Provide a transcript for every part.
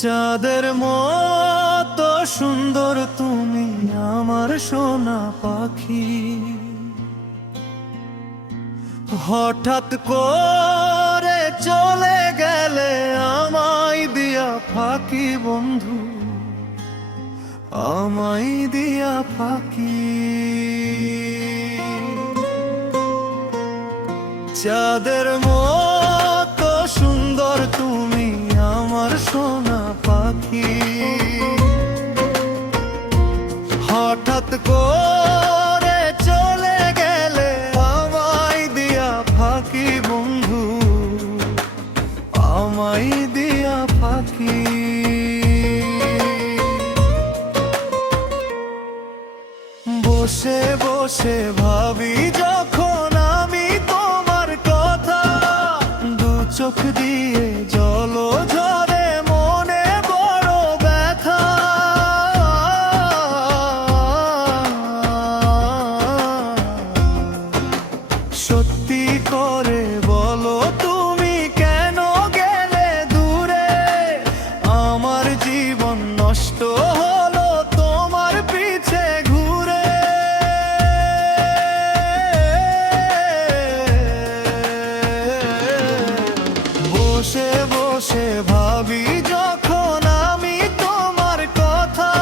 চাঁদের মতো সুন্দর তুমি আমার সোনা পাখি, হঠাৎ করে চলে গেলে আমায় দিয়া ফাঁকি বন্ধু, আমায় দিয়া ফাঁকি। চাঁদের মতো সুন্দর তুমি আমার সোনা পাখি, হঠাৎ করে চলে গেলে আমায় দিয়া ফাঁকি বন্ধু, আমায় দিয়া ফাঁকি। বসে বসে ভাবি যখন আমি তোমার কথা, দু চোখ দিয়ে জল ঝরে মনে বড় ব্যথা। সত্যি করে বলো তুমি কেন গেলে দূরে, আমার জীবন নষ্ট হলো তোমার পিছে ঘুরে। বসে বসে ভাবি যখন আমি তোমার কথা,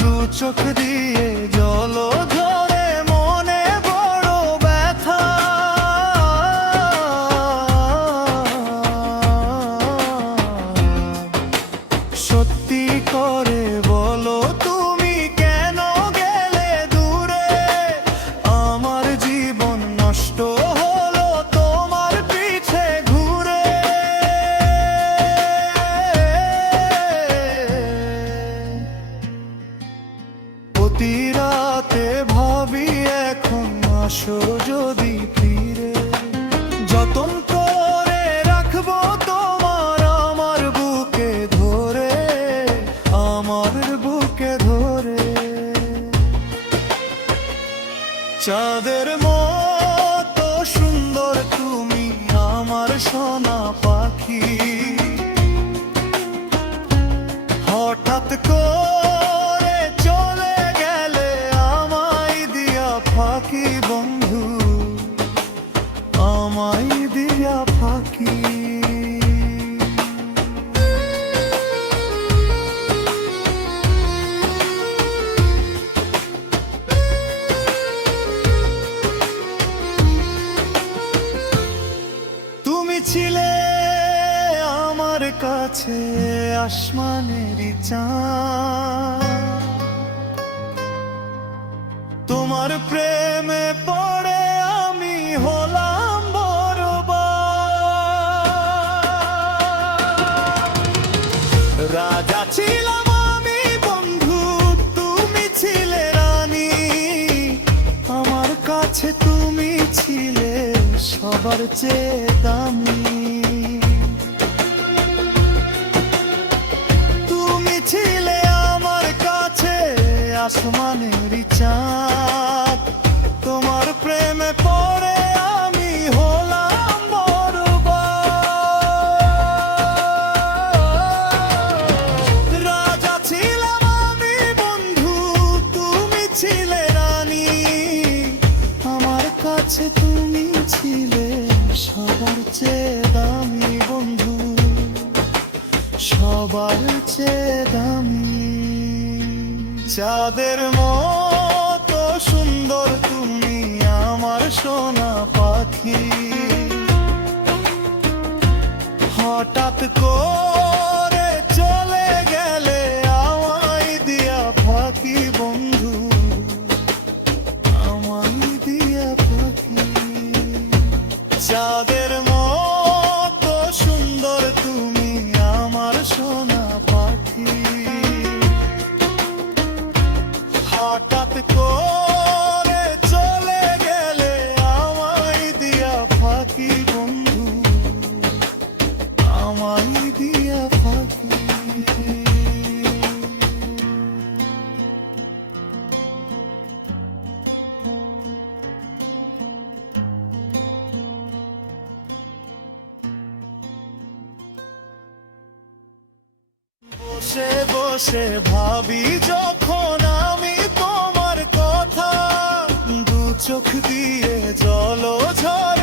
দু চোখ দিয়ে জল ঝরে মনে বড় ব্যথা। সত্যি করে বলো তুমি কেন গেলে দূরে, আমার জীবন নষ্ট হলো তোমার পিছে ঘুরে। প্রতি রাতে ভাবি এখন আসো যদি ফিরে, যতন করে রাখবো তোমার আমার বুকে ধরে, আমার বুকে ধরে। চাঁদের মতো সুন্দর তুমি আমার সোনা পাখি, হঠাৎ করে চলে গেলে আমায় দিয়া ফাঁকি বন্ধু, আমায় দিয়া ফাঁকি। তুমি ছিলে আমার কাছে আসমানেরই চাঁদ, তোমার প্রেমে পড়ে আমি হলাম বরবাদ। রাজা ছিলাম আমি বন্ধু, তুমি ছিলে রানী, আমার কাছে তুমি ছিলে সবার চেয়ে দামি। তুমি ছিলে আমার কাছে আসমানেরই চাঁদ, তোমার প্রেমে পড়ে আমি হলাম বরবাদ। রাজা ছিলাম আমি বন্ধু, তুমি ছিলে রানী, আমার কাছে তুমি ছিলে সবার চেয়ে দামি বন্ধু, সবার চেয়ে দামি। চাঁদের মতো সুন্দর তুমি আমার সোনা পাখি, হঠাৎ করে চলে গেলে আমায় দিয়া ফাঁকি বন্ধু, আমায় দিয়া ফাঁকি। চাঁদের মতো সুন্দর তুমি আমার সোনা পাখি, হঠাৎ করে চলে গেলে আমায় দিয়া ফাঁকি বন্ধু, আমায় দিয়া ফাঁকি। বসে বসে ভাবি যখন আমি তোমার কথা, দু চোখ দিয়ে জল ঝরে